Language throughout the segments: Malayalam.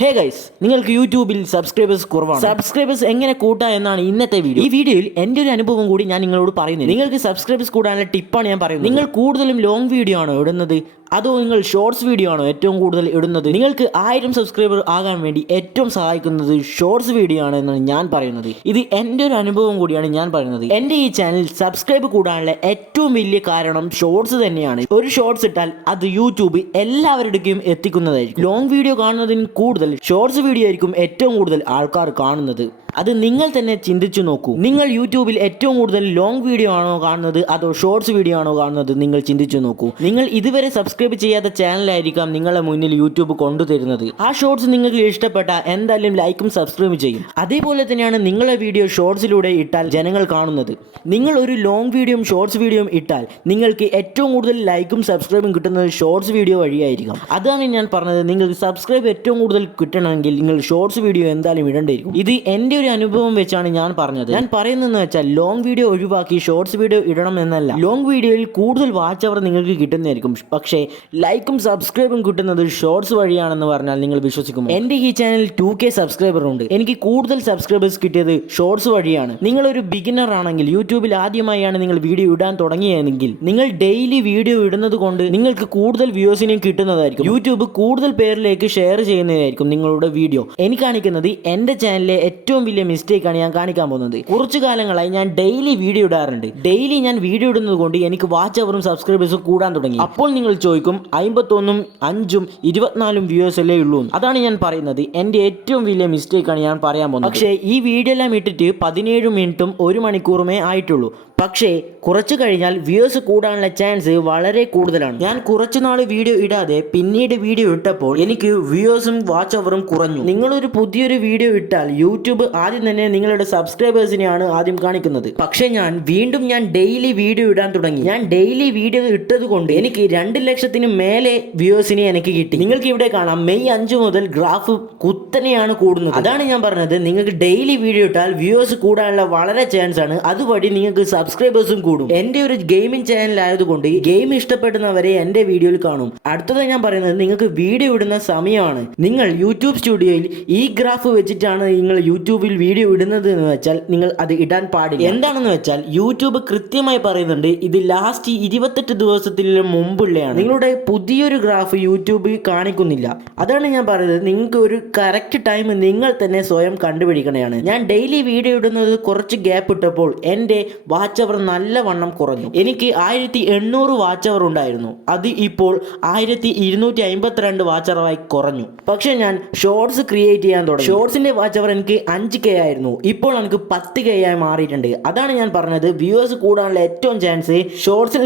ഹേ ഗൈസ്, നിങ്ങൾക്ക് യൂട്യൂബിൽ സബ്സ്ക്രൈബേഴ്സ് കുറവാണ്. സബ്സ്ക്രൈബേഴ്സ് എങ്ങനെ കൂട്ടാ എന്നാണ് ഇന്നത്തെ വീഡിയോ. ഈ വീഡിയോയിൽ എൻ്റെ ഒരു അനുഭവം കൂടി ഞാൻ നിങ്ങളോട് പറയുന്നത്. നിങ്ങൾക്ക് സബ്സ്ക്രൈബേഴ്സ് കൂടാനുള്ള ടിപ്പാണ് ഞാൻ പറയുന്നത്. നിങ്ങൾ കൂടുതലും ലോങ് വീഡിയോ ആണോ ഇടുന്നത്, അതോ നിങ്ങൾ ഷോർട്സ് വീഡിയോ ആണോ ഏറ്റവും കൂടുതൽ ഇടുന്നത്? നിങ്ങൾക്ക് 1000 സബ്സ്ക്രൈബർ ആകാൻ വേണ്ടി ഏറ്റവും സഹായിക്കുന്നത് ഷോർട്സ് വീഡിയോ ആണ് എന്നാണ് ഞാൻ പറയുന്നത്. ഇത് എൻ്റെ ഒരു അനുഭവം കൂടിയാണ് ഞാൻ പറയുന്നത്. എൻ്റെ ഈ ചാനൽ സബ്സ്ക്രൈബ് കൂടാനുള്ള ഏറ്റവും വലിയ കാരണം ഷോർട്സ് തന്നെയാണ്. ഒരു ഷോർട്സ് ഇട്ടാൽ അത് യൂട്യൂബ് എല്ലാവരുടെയും എത്തിക്കുന്നതായിരിക്കും. ലോങ് വീഡിയോ കാണുന്നതിന് കൂടുതൽ ഷോർട്സ് വീഡിയോ ആയിരിക്കും ഏറ്റവും കൂടുതൽ ആൾക്കാർ കാണുന്നത്. അത് നിങ്ങൾ തന്നെ ചിന്തിച്ചു നോക്കൂ. നിങ്ങൾ യൂട്യൂബിൽ ഏറ്റവും കൂടുതൽ ലോങ് വീഡിയോ ആണോ കാണുന്നത്, അതോ ഷോർട്സ് വീഡിയോ ആണോ കാണുന്നത്? നിങ്ങൾ ചിന്തിച്ചു നോക്കൂ. നിങ്ങൾ ഇതുവരെ സബ്സ്ക്രൈബ് ചെയ്യാത്ത ചാനലായിരിക്കാം നിങ്ങളെ മുന്നിൽ യൂട്യൂബ് കൊണ്ടുതരുന്നത്. ആ ഷോർട്സ് നിങ്ങൾക്ക് ഇഷ്ടപ്പെട്ട എന്തായാലും ലൈക്കും സബ്സ്ക്രൈബും ചെയ്യും. അതേപോലെ തന്നെയാണ് നിങ്ങളെ വീഡിയോ ഷോർട്സിലൂടെ ഇട്ടാൽ ജനങ്ങൾ കാണുന്നത്. നിങ്ങൾ ഒരു ലോങ് വീഡിയോയും ഷോർട്സ് വീഡിയോയും ഇട്ടാൽ നിങ്ങൾക്ക് ഏറ്റവും കൂടുതൽ ലൈക്കും സബ്സ്ക്രൈബും കിട്ടുന്നത് ഷോർട്സ് വീഡിയോ വഴിയായിരിക്കും. അതാണ് ഞാൻ പറഞ്ഞത്. നിങ്ങൾക്ക് സബ്സ്ക്രൈബ് ഏറ്റവും കൂടുതൽ കിട്ടണമെങ്കിൽ നിങ്ങൾ ഷോർട്സ് വീഡിയോ എന്തായാലും ഇടേണ്ടിയിരിക്കും. ഇത് എൻ്റെ ഒരു അനുഭവം വെച്ചാണ് ഞാൻ പറഞ്ഞത്. ഞാൻ പറയുന്നതെന്ന് വെച്ചാൽ ലോങ് വീഡിയോ ഒഴിവാക്കി ഷോർട്സ് വീഡിയോ ഇടണം എന്നല്ല. ലോങ് വീഡിയോയിൽ കൂടുതൽ വാച്ച് അവർ നിങ്ങൾക്ക് കിട്ടുന്നതായിരിക്കും. പക്ഷേ ലൈക്കും സബ്സ്ക്രൈബും കിട്ടുന്നത് ഷോർട്സ് വഴിയാണെന്ന് പറഞ്ഞാൽ നിങ്ങൾ വിശ്വസിക്കുമോ? എൻ്റെ ഈ ചാനൽ 2K സബ്സ്ക്രൈബർ ഉണ്ട്. എനിക്ക് കൂടുതൽ സബ്സ്ക്രൈബേഴ്സ് കിട്ടിയത് ഷോർട്സ് വഴിയാണ്. നിങ്ങളൊരു ബിഗിനർ ആണെങ്കിൽ, യൂട്യൂബിൽ ആദ്യമായാണ് നിങ്ങൾ വീഡിയോ ഇടാൻ തുടങ്ങിയതെങ്കിൽ, നിങ്ങൾ ഡെയിലി വീഡിയോ ഇടുന്നത് കൊണ്ട് നിങ്ങൾക്ക് കൂടുതൽ വ്യൂസിനെയും കിട്ടുന്നതായിരിക്കും. യൂട്യൂബ് കൂടുതൽ പേരിലേക്ക് ഷെയർ ചെയ്യുന്നതായിരിക്കും നിങ്ങളുടെ വീഡിയോ. എനിക്ക് കാണിക്കുന്നത് എൻ്റെ ചാനലിലെ ഏറ്റവും വലിയ മിസ്റ്റേക്ക് ആണ് ഞാൻ കാണിക്കാൻ പോകുന്നത്. കുറച്ചു കാലങ്ങളായി ഞാൻ ഡെയിലി വീഡിയോ ഇടാറുണ്ട്. ഡെയിലി ഞാൻ വീഡിയോ ഇടുന്നത് കൊണ്ട് എനിക്ക് വാച്ച് അവറും സബ്സ്ക്രൈബേഴ്സും കൂടാൻ തുടങ്ങി. അപ്പോൾ നിങ്ങൾ ചോദിക്കും, 51, 5, 24 വ്യൂവേഴ്സ് അല്ലേ ഉള്ളൂ. അതാണ് ഞാൻ പറയുന്നത്. എൻ്റെ ഏറ്റവും വലിയ മിസ്റ്റേക്ക് ആണ് ഞാൻ പറയാൻ പോകുന്നത്. പക്ഷേ ഈ വീഡിയോ എല്ലാം ഇട്ടിട്ട് 17 മിനിറ്റും 1 മണിക്കൂറുമേ ആയിട്ടുള്ളൂ. പക്ഷേ കുറച്ചു കഴിഞ്ഞാൽ വ്യൂവേഴ്സ് കൂടാനുള്ള ചാൻസ് വളരെ കൂടുതലാണ്. ഞാൻ കുറച്ചു നാൾ വീഡിയോ ഇടാതെ പിന്നീട് വീഡിയോ ഇട്ടപ്പോൾ എനിക്ക് വ്യൂവേഴ്സും വാച്ച് അവറും കുറഞ്ഞു. നിങ്ങളൊരു പുതിയൊരു വീഡിയോ ഇട്ടാൽ യൂട്യൂബ് ആദ്യം തന്നെ നിങ്ങളുടെ സബ്സ്ക്രൈബേഴ്സിനെയാണ് ആദ്യം കാണിക്കുന്നത്. പക്ഷേ ഞാൻ ഡെയിലി വീഡിയോ ഇടാൻ തുടങ്ങി. ഞാൻ ഡെയിലി വീഡിയോ ഇട്ടത് കൊണ്ട് എനിക്ക് 2 ലക്ഷത്തിന് മേലെ വ്യൂവേഴ്സിനെ എനിക്ക് കിട്ടി. നിങ്ങൾക്ക് ഇവിടെ കാണാം, മെയ് 5 മുതൽ ഗ്രാഫ് കുത്തനെയാണ് കൂടുന്നത്. അതാണ് ഞാൻ പറഞ്ഞത്. നിങ്ങൾക്ക് ഡെയിലി വീഡിയോ ഇട്ടാൽ വ്യൂവേഴ്സ് കൂടാനുള്ള വളരെ ചാൻസ് ആണ്. അതുവഴി നിങ്ങൾക്ക് സബ്സ്ക്രൈബേഴ്സും കൂടും. എൻ്റെ ഒരു ഗെയിമിംഗ് ചാനൽ ആയതുകൊണ്ട് ഗെയിം ഇഷ്ടപ്പെടുന്നവരെ എൻ്റെ വീഡിയോയിൽ കാണും. അടുത്തത് ഞാൻ പറയുന്നത്, നിങ്ങൾക്ക് വീഡിയോ ഇടുന്ന സമയമാണ്. നിങ്ങൾ യൂട്യൂബ് സ്റ്റുഡിയോയിൽ ഈ ഗ്രാഫ് വെച്ചിട്ടാണ് നിങ്ങൾ യൂട്യൂബിൽ വീഡിയോ ഇടുന്നത് എന്ന് വെച്ചാൽ നിങ്ങൾ അത് ഇടാൻ പാടില്ല. എന്താണെന്ന് വെച്ചാൽ യൂട്യൂബ് കൃത്യമായി പറയുന്നുണ്ട്, ഇത് ലാസ്റ്റ് 28 ദിവസത്തിന് മുമ്പുള്ളതാണ്. നിങ്ങളുടെ പുതിയൊരു ഗ്രാഫ് യൂട്യൂബ് കാണിക്കുന്നില്ല. അതാണ് ഞാൻ പറയുന്നത്. നിങ്ങൾക്ക് ഒരു കറക്റ്റ് ടൈം നിങ്ങൾ തന്നെ സ്വയം കണ്ടുപിടിക്കണതാണ്. ഞാൻ ഡെയിലി വീഡിയോ ഇടുന്നത് കുറച്ച് ഗ്യാപ്പ് ഇട്ടപ്പോൾ എൻ്റെ വാച്ച് അവർ നല്ലവണ്ണം കുറഞ്ഞു. എനിക്ക് 1800 വാച്ച് അവർ ഉണ്ടായിരുന്നു. അത് ഇപ്പോൾ 1252 വാച്ച് അവറായി കുറഞ്ഞു. പക്ഷെ ഞാൻ ഷോർട്സ് ക്രിയേറ്റ് ചെയ്യാൻ തുടങ്ങി. ഷോർട്സിന്റെ വാച്ച് അവർ എനിക്ക് 5K ആയിരുന്നു. ഇപ്പോൾ എനിക്ക് 10K ആയി മാറിയിട്ടുണ്ട്. അതാണ് ഞാൻ പറഞ്ഞത്, വ്യൂവേഴ്സ് കൂടാനുള്ള ഏറ്റവും ചാൻസ് ഷോർട്സിൽ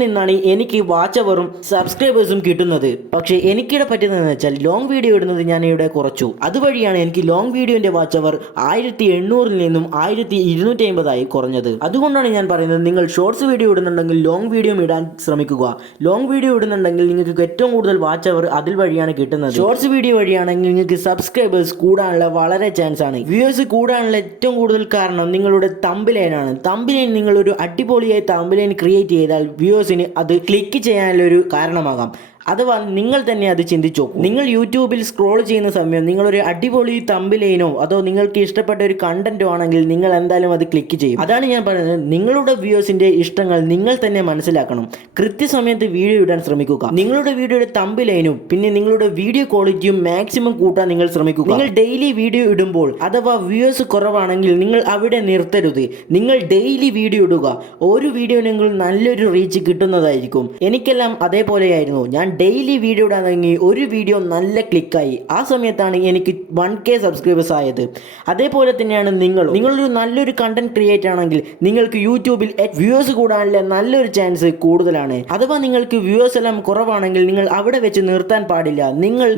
നിന്നാണ് എനിക്ക് വാച്ച് അവറും സബ്സ്ക്രൈബേഴ്സും കിട്ടുന്നത്. പക്ഷേ എനിക്കിടെ പറ്റുന്നതെന്ന് വെച്ചാൽ ലോങ് വീഡിയോ ഇടുന്നത് ഞാൻ ഇവിടെ കുറച്ചു. അതുവഴിയാണ് എനിക്ക് ലോങ് വീഡിയോന്റെ വാച്ച് അവർ 1800 നിന്നും 1250 ആയി കുറഞ്ഞത്. അതുകൊണ്ടാണ് ഞാൻ പറയുന്നത്, നിങ്ങൾ ഷോർട്സ് വീഡിയോ ഇടുന്നുണ്ടെങ്കിൽ ലോങ് വീഡിയോ ഇടാൻ ശ്രമിക്കുക. ലോങ് വീഡിയോ ഇടുന്നുണ്ടെങ്കിൽ നിങ്ങൾക്ക് ഏറ്റവും കൂടുതൽ വാച്ച് അവർ അതിൽ വഴിയാണ് കിട്ടുന്നത്. ഷോർട്സ് വീഡിയോ വഴിയാണെങ്കിൽ നിങ്ങൾക്ക് സബ്സ്ക്രൈബേഴ്സ് കൂടാനുള്ള വളരെ ചാൻസ് ആണ്. വ്യൂവേഴ്സ് കൂടാനുള്ള ഏറ്റവും കൂടുതൽ കാരണം നിങ്ങളുടെ തംബ്നെയിൽ ആണ്. തംബ്നെയിൽ നിങ്ങൾ ഒരു അടിപൊളിയായി തംബ്നെയിൽ ക്രിയേറ്റ് ചെയ്താൽ വ്യൂവേഴ്സിന് അത് ക്ലിക്ക് ചെയ്യാനുള്ള ഒരു കാരണമാകാം. അഥവാ നിങ്ങൾ തന്നെ അത് ചിന്തിച്ചോ. നിങ്ങൾ യൂട്യൂബിൽ സ്ക്രോൾ ചെയ്യുന്ന സമയം നിങ്ങളൊരു അടിപൊളി തംബ്നെയിലോ അതോ നിങ്ങൾക്ക് ഇഷ്ടപ്പെട്ട ഒരു കണ്ടന്റോ ആണെങ്കിൽ നിങ്ങൾ എന്തായാലും അത് ക്ലിക്ക് ചെയ്യും. അതാണ് ഞാൻ പറയുന്നത്, നിങ്ങളുടെ വ്യൂവേഴ്സിന്റെ ഇഷ്ടങ്ങൾ നിങ്ങൾ തന്നെ മനസ്സിലാക്കണം. കൃത്യസമയത്ത് വീഡിയോ ഇടാൻ ശ്രമിക്കുക. നിങ്ങളുടെ വീഡിയോയുടെ തംബ്നെയിലും പിന്നെ നിങ്ങളുടെ വീഡിയോ ക്വാളിറ്റിയും മാക്സിമം കൂട്ടാൻ നിങ്ങൾ ശ്രമിക്കുക. നിങ്ങൾ ഡെയിലി വീഡിയോ ഇടുമ്പോൾ അഥവാ വ്യൂവേഴ്സ് കുറവാണെങ്കിൽ നിങ്ങൾ അവിടെ നിർത്തരുത്. നിങ്ങൾ ഡെയിലി വീഡിയോ ഇടുക. ഒരു വീഡിയോനെങ്കിലും നല്ലൊരു റീച്ച് കിട്ടുന്നതായിരിക്കും. എനിക്കെല്ലാം അതേപോലെയായിരുന്നു. ഞാൻ ഡെയിലി വീഡിയോ ഇടാൻ തുടങ്ങി. ഒരു വീഡിയോ നല്ല ക്ലിക്കായി. ആ സമയത്താണ് എനിക്ക് 1K സബ്സ്ക്രൈബേഴ്സ് ആയത്. അതേപോലെ തന്നെയാണ് നിങ്ങളൊരു നല്ലൊരു കണ്ടന്റ് ക്രിയേറ്റ് ആണെങ്കിൽ നിങ്ങൾക്ക് യൂട്യൂബിൽ വ്യൂവേഴ്സ് കൂടാനുള്ള നല്ലൊരു ചാൻസ് കൂടുതലാണ്. അഥവാ നിങ്ങൾക്ക് വ്യൂവേഴ്സ് എല്ലാം കുറവാണെങ്കിൽ നിങ്ങൾ അവിടെ വെച്ച് നിർത്താൻ പാടില്ല.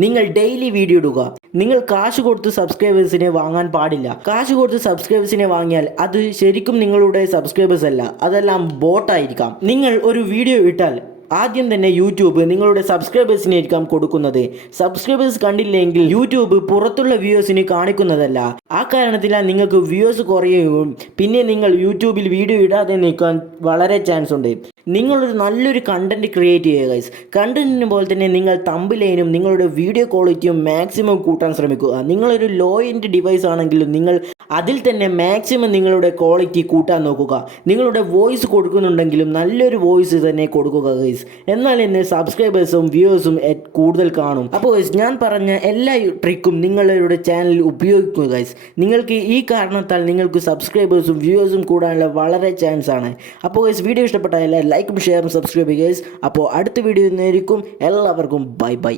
നിങ്ങൾ ഡെയിലി വീഡിയോ ഇടുക. നിങ്ങൾ കാശ് കൊടുത്ത് സബ്സ്ക്രൈബേഴ്സിനെ വാങ്ങാൻ പാടില്ല. കാശ് കൊടുത്ത് സബ്സ്ക്രൈബേഴ്സിനെ വാങ്ങിയാൽ അത് ശരിക്കും നിങ്ങളുടെ സബ്സ്ക്രൈബേഴ്സ് അല്ല, അതെല്ലാം ബോട്ടായിരിക്കാം. നിങ്ങൾ ഒരു വീഡിയോ ഇട്ടാൽ ആദ്യം തന്നെ യൂട്യൂബ് നിങ്ങളുടെ സബ്സ്ക്രൈബേഴ്സിനായിരിക്കാം കൊടുക്കുന്നത്. സബ്സ്ക്രൈബേഴ്സ് കണ്ടില്ലെങ്കിൽ യൂട്യൂബ് പുറത്തുള്ള വ്യൂവേഴ്സിന് കാണിക്കുന്നതല്ല. ആ കാരണത്തിലാണ് നിങ്ങൾക്ക് വ്യൂവേഴ്സ് കുറയുകയും പിന്നെ നിങ്ങൾ യൂട്യൂബിൽ വീഡിയോ ഇടാതെ നിൽക്കാൻ വളരെ ചാൻസ് ഉണ്ട്. നിങ്ങളൊരു നല്ലൊരു കണ്ടന്റ് ക്രിയേറ്റ് ചെയ്യുക ഗൈസ്. കണ്ടന്റിന് പോലെ തന്നെ നിങ്ങൾ തമ്പിലൈനും നിങ്ങളുടെ വീഡിയോ ക്വാളിറ്റിയും മാക്സിമം കൂട്ടാൻ ശ്രമിക്കുക. നിങ്ങളൊരു ലോ എൻഡ് ഡിവൈസ് ആണെങ്കിലും നിങ്ങൾ അതിൽ തന്നെ മാക്സിമം നിങ്ങളുടെ ക്വാളിറ്റി കൂട്ടാൻ നോക്കുക. നിങ്ങളുടെ വോയിസ് കൊടുക്കുന്നുണ്ടെങ്കിലും നല്ലൊരു വോയിസ് തന്നെ കൊടുക്കുക ഗൈസ്. എന്നാൽ എന്നെ സബ്സ്ക്രൈബേഴ്സും വ്യൂവേഴ്സും കൂടുതൽ കാണും. അപ്പോൾ ഗൈസ്, ഞാൻ പറഞ്ഞ എല്ലാ ട്രിക്കും നിങ്ങളുടെ ചാനലിൽ ഉപയോഗിക്കുക ഗൈസ്. നിങ്ങൾക്ക് ഈ കാരണത്താൽ നിങ്ങൾക്ക് സബ്സ്ക്രൈബേഴ്സും വ്യൂവേഴ്സും കൂടാനുള്ള വളരെ ചാൻസ് ആണ്. അപ്പോൾ ഗൈസ്, വീഡിയോ ഇഷ്ടപ്പെട്ടാൽ ലൈക്കും ഷെയറും സബ്സ്ക്രൈബ് ചെയ്യുക ഗൈസ്. അപ്പോൾ അടുത്ത വീഡിയോ നേരിക്കും. എല്ലാവർക്കും ബൈ ബൈ.